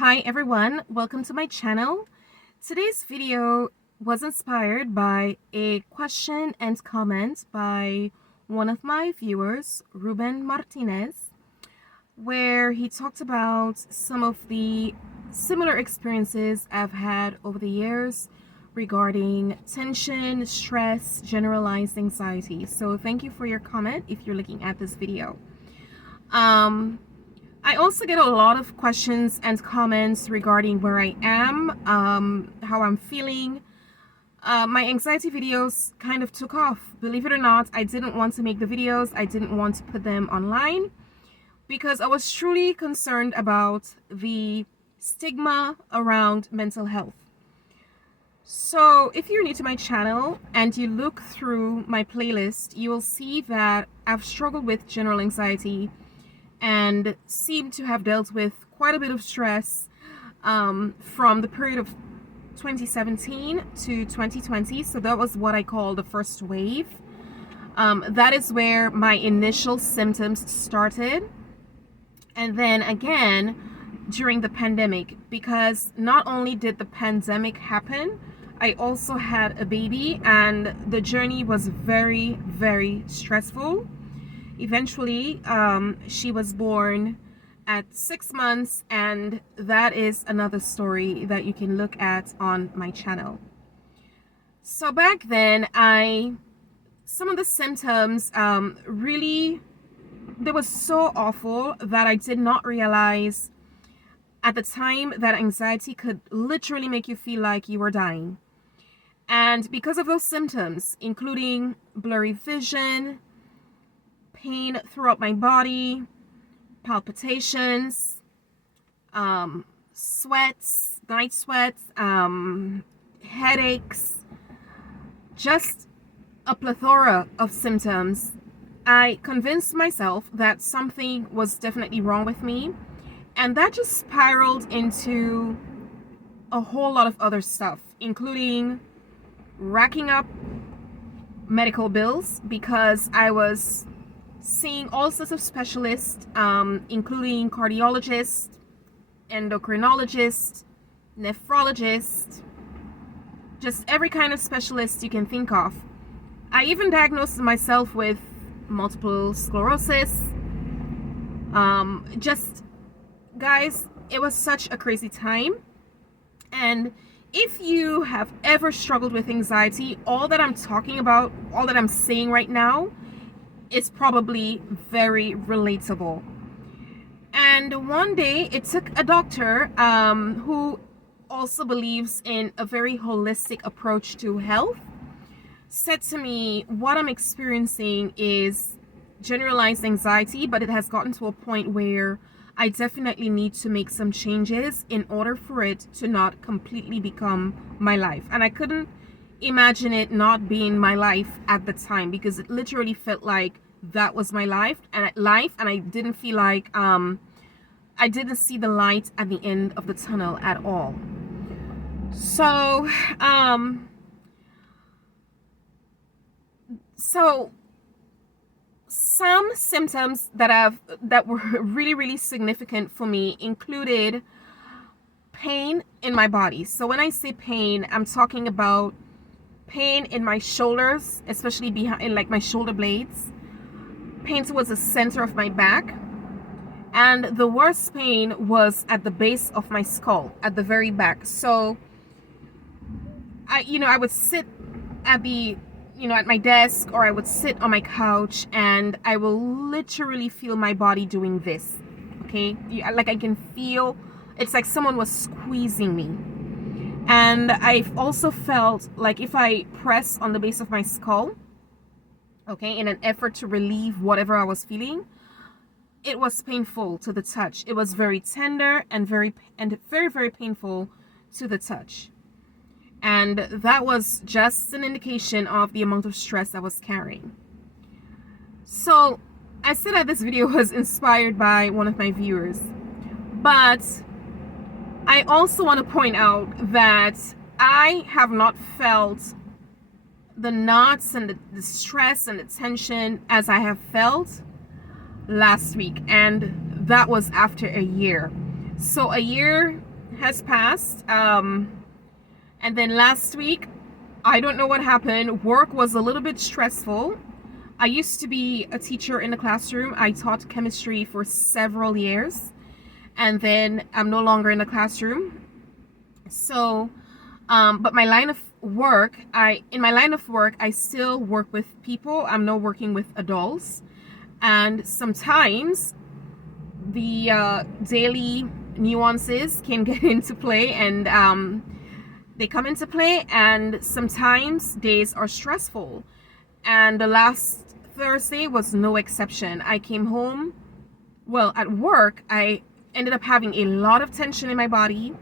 Hi everyone, welcome to my channel. Today's video was inspired by a question and comment by one of my viewers, Ruben Martinez, where he talked about some of the similar experiences I've had over the years regarding tension, stress, generalized anxiety. So thank you for your comment if you're looking at this video. I also get a lot of questions and comments regarding where I am, how I'm feeling. My anxiety videos kind of took off. Believe it or not, I didn't want to make the videos. I didn't want to put them online because I was truly concerned about the stigma around mental health. So if you're new to my channel and you look through my playlist, you will see that I've struggled with general anxiety and seem to have dealt with quite a bit of stress from the period of 2017 to 2020. So that was what I call the first wave. That is where my initial symptoms started. And then again, during the pandemic, because not only did the pandemic happen, I also had a baby and the journey was very, very stressful. Eventually, she was born at 6 months, and that is another story that you can look at on my channel. So back then, some of the symptoms really, they were so awful that I did not realize at the time that anxiety could literally make you feel like you were dying. And because of those symptoms, including blurry vision, pain throughout my body, palpitations, sweats, night sweats, headaches, just a plethora of symptoms, I convinced myself that something was definitely wrong with me, and that just spiraled into a whole lot of other stuff, including racking up medical bills because I was seeing all sorts of specialists, including cardiologists, endocrinologists, nephrologists, just every kind of specialist you can think of. I even diagnosed myself with multiple sclerosis. Just, guys, it was such a crazy time. And if you have ever struggled with anxiety, all that I'm talking about, all that I'm saying right now, is probably very relatable. And one day it took a doctor who also believes in a very holistic approach to health, said to me, what I'm experiencing is generalized anxiety, but it has gotten to a point where I definitely need to make some changes in order for it to not completely become my life. And I couldn't imagine it not being my life at the time, because it literally felt like that was my life, and I didn't feel like I didn't see the light at the end of the tunnel at all. So some symptoms that were really significant for me included pain in my body. So when I say pain, I'm talking about pain in my shoulders, especially behind, like my shoulder blades, pain towards the center of my back, and the worst pain was at the base of my skull, at the very back. So I would sit at at my desk, or I would sit on my couch, and I will literally feel my body doing this. Okay, like I can feel, it's like someone was squeezing me. And I've also felt like if I press on the base of my skull, okay, in an effort to relieve whatever I was feeling, it was painful to the touch. It was very tender and very painful to the touch. And that was just an indication of the amount of stress I was carrying. So I said that this video was inspired by one of my viewers, but I also want to point out that I have not felt the knots and the stress and the tension as I have felt last week, and that was after a year. So a year has passed. And then last week, I don't know what happened. Work was a little bit stressful. I used to be a teacher in the classroom. I taught chemistry for several years, and then I'm no longer in the classroom. So, but my line of work, in my line of work, I still work with people. I'm now working with adults, and sometimes the daily nuances can get into play, and they come into play, and sometimes days are stressful. And the last Thursday was no exception. I came home, well, at work, I ended up having a lot of tension in my body,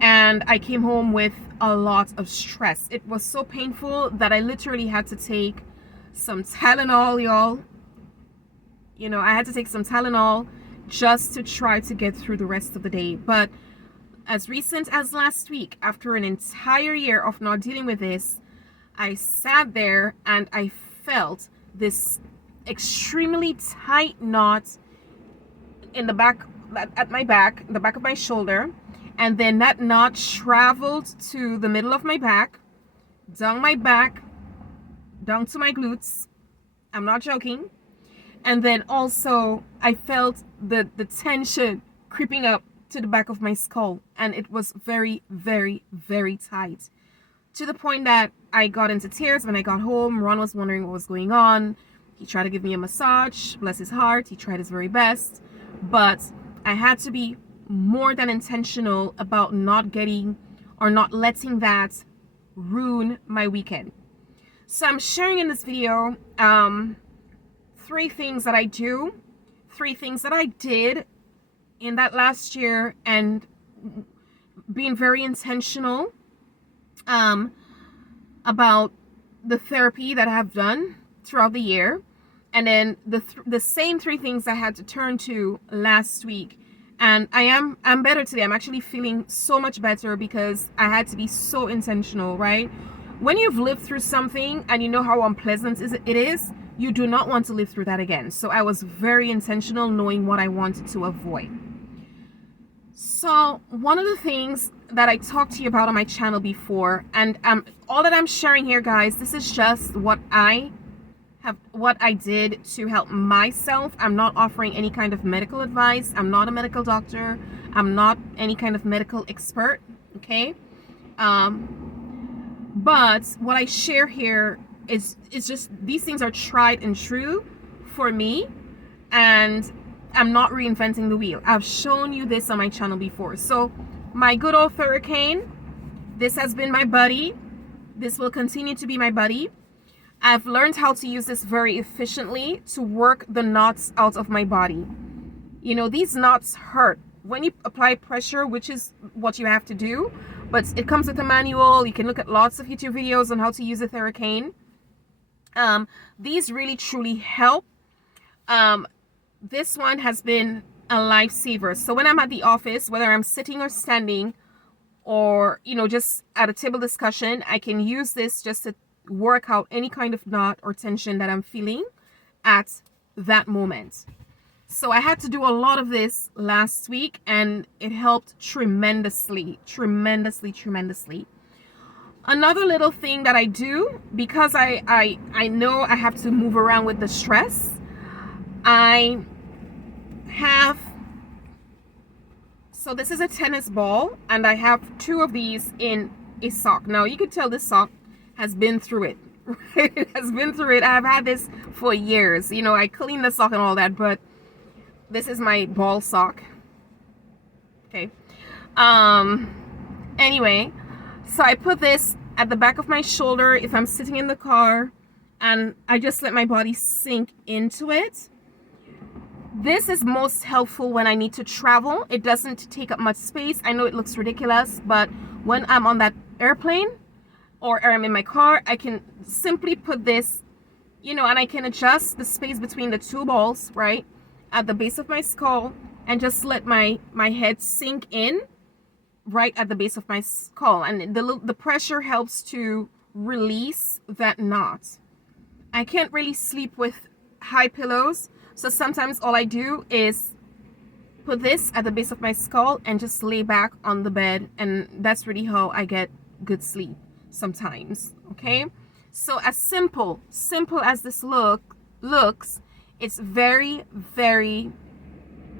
and I came home with a lot of stress. It was so painful that I literally had to take some Tylenol, y'all. You know, I had to take some Tylenol just to try to get through the rest of the day. But as recent as last week, after an entire year of not dealing with this, I sat there and I felt this extremely tight knot in the back, at my back, the back of my shoulder. And then that knot traveled to the middle of my back, down my back, down to my glutes. I'm not joking. And then also I felt the tension creeping up to the back of my skull. And it was very, very, very tight. To the point that I got into tears when I got home. Ron was wondering what was going on. He tried to give me a massage. Bless his heart. He tried his very best. But I had to be more than intentional about not getting or not letting that ruin my weekend. So I'm sharing in this video 3 things that I do, 3 things that I did in that last year, and being very intentional about the therapy that I have done throughout the year, and then the same 3 things I had to turn to last week. And I'm better today. I'm actually feeling so much better because I had to be so intentional, right? When you've lived through something and you know how unpleasant it is, you do not want to live through that again. So I was very intentional, knowing what I wanted to avoid. So one of the things that I talked to you about on my channel before, and all that I'm sharing here, guys, this is just what I did to help myself. I'm not offering any kind of medical advice. I'm not a medical doctor. I'm not any kind of medical expert, okay? But what I share here is just, these things are tried and true for me, and I'm not reinventing the wheel. I've shown you this on my channel before. So my good old Hurricane, this has been my buddy. This will continue to be my buddy. I've learned how to use this very efficiently to work the knots out of my body. You know, these knots hurt when you apply pressure, which is what you have to do, but it comes with a manual. You can look at lots of YouTube videos on how to use a Hurricane. These really truly help. This one has been a lifesaver. So when I'm at the office, whether I'm sitting or standing, or, you know, just at a table discussion, I can use this just to work out any kind of knot or tension that I'm feeling at that moment. So I had to do a lot of this last week, and it helped tremendously. Another little thing that I do, because I know I have to move around with the stress, I have, so this is a tennis ball, and I have 2 of these in a sock. Now you could tell this sock has been through it. It has been through it. I've had this for years. You know, I clean the sock and all that, but this is my ball sock. Okay. Anyway, so I put this at the back of my shoulder if I'm sitting in the car, and I just let my body sink into it. This is most helpful when I need to travel. It doesn't take up much space. I know it looks ridiculous, but when I'm on that airplane or I'm in my car, I can simply put this, you know, and I can adjust the space between the 2 balls, right, at the base of my skull, and just let my head sink in right at the base of my skull. And the pressure helps to release that knot. I can't really sleep with high pillows, so sometimes all I do is put this at the base of my skull and just lay back on the bed, and that's really how I get good sleep sometimes. Okay, so as simple as this looks, it's very, very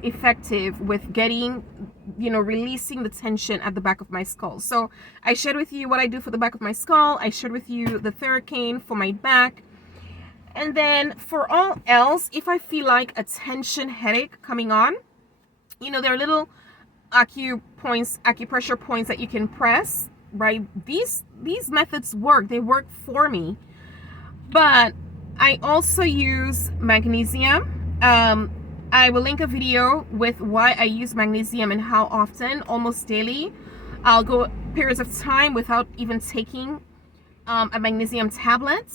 effective with getting, releasing the tension at the back of my skull. So I shared with you what I do for the back of my skull. I shared with you the Theracane for my back. And then for all else, if I feel like a tension headache coming on, there are little acupressure points that you can press, right? These methods work. They work for me. But I also use magnesium. I will link a video with why I use magnesium and how often. Almost daily. I'll go periods of time without even taking a magnesium tablet.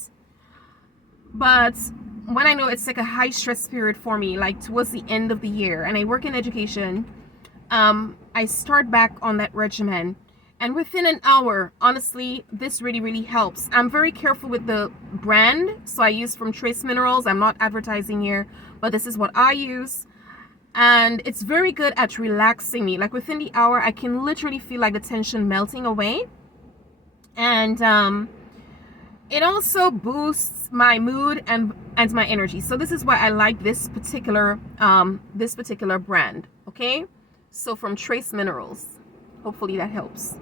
But when I know it's like a high stress period for me, like towards the end of the year, and I work in education, I start back on that regimen. And within an hour, honestly, this really, really helps. I'm very careful with the brand. So I use from Trace Minerals. I'm not advertising here, but this is what I use. And it's very good at relaxing me. Like within the hour, I can literally feel like the tension melting away. And it also boosts my mood and my energy. So this is why I like this particular brand. Okay, so from Trace Minerals. Hopefully that helps.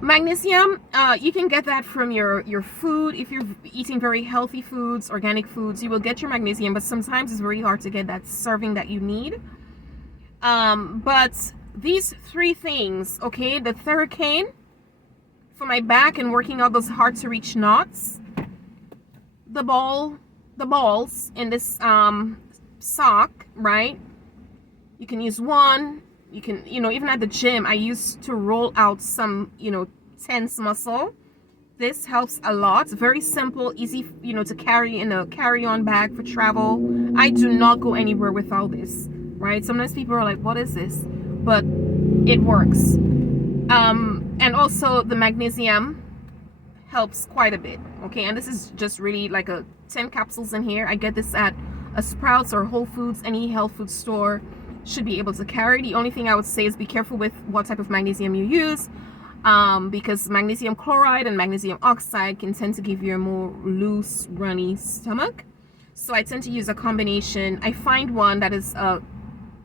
Magnesium, you can get that from your food. If you're eating very healthy foods, organic foods, you will get your magnesium, but sometimes it's very hard to get that serving that you need. But these three things, okay, the Theracane for my back and working out those hard to reach knots, the balls in this sock, right? You can use one. You can, even at the gym, I used to roll out some, tense muscle. This helps a lot. Very simple, easy, to carry in a carry-on bag for travel. I do not go anywhere without this, right? Sometimes people are like, what is this? But it works. And also the magnesium helps quite a bit. Okay, and this is just really like 10 capsules in here. I get this at a Sprouts or Whole Foods, any health food store should be able to carry. The only thing I would say is be careful with what type of magnesium you use, because magnesium chloride and magnesium oxide can tend to give you a more loose, runny stomach. So I tend to use a combination. I find one that is a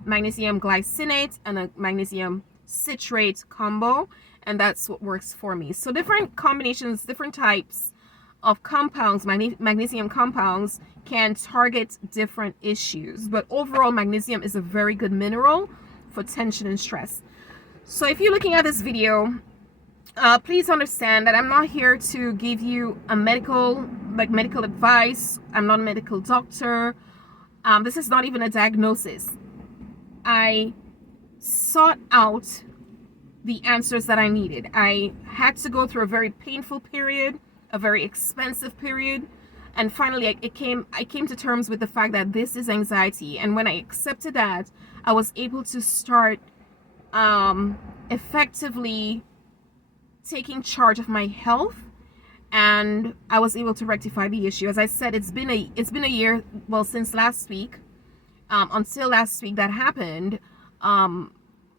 magnesium glycinate and a magnesium citrate combo, and that's what works for me. So different combinations, different types of compounds, magnesium compounds, can target different issues, but overall magnesium is a very good mineral for tension and stress. So if you're looking at this video, please understand that I'm not here to give you a medical advice. I'm not a medical doctor. This is not even a diagnosis. I sought out the answers that I needed. I had to go through a very painful period, a very expensive period, and finally I came to terms with the fact that this is anxiety. And when I accepted that, I was able to start effectively taking charge of my health, and I was able to rectify the issue. As I said, it's been a year, well, since last week, until last week that happened,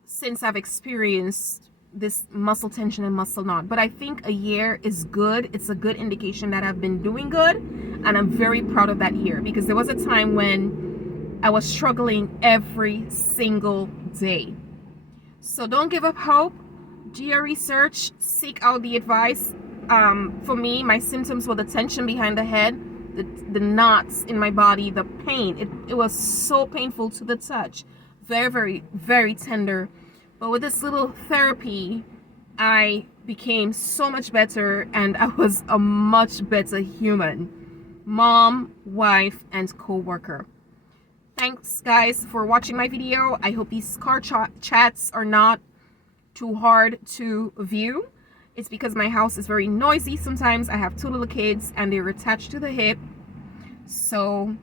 since I've experienced this muscle tension and muscle knot. But I think a year is good. It's a good indication that I've been doing good, and I'm very proud of that year, because there was a time when I was struggling every single day. So don't give up hope. Do your research, seek out the advice. For me, my symptoms were the tension behind the head, the knots in my body, the pain. It was so painful to the touch. Very, very, very tender. But with this little therapy, I became so much better, and I was a much better human. Mom, wife, and co-worker. Thanks, guys, for watching my video. I hope these car chats are not too hard to view. It's because my house is very noisy sometimes. I have two little kids, and they're attached to the hip. So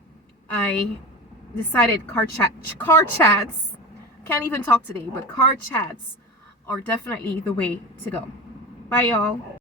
I decided car chats, can't even talk today, but car chats are definitely the way to go. Bye, y'all.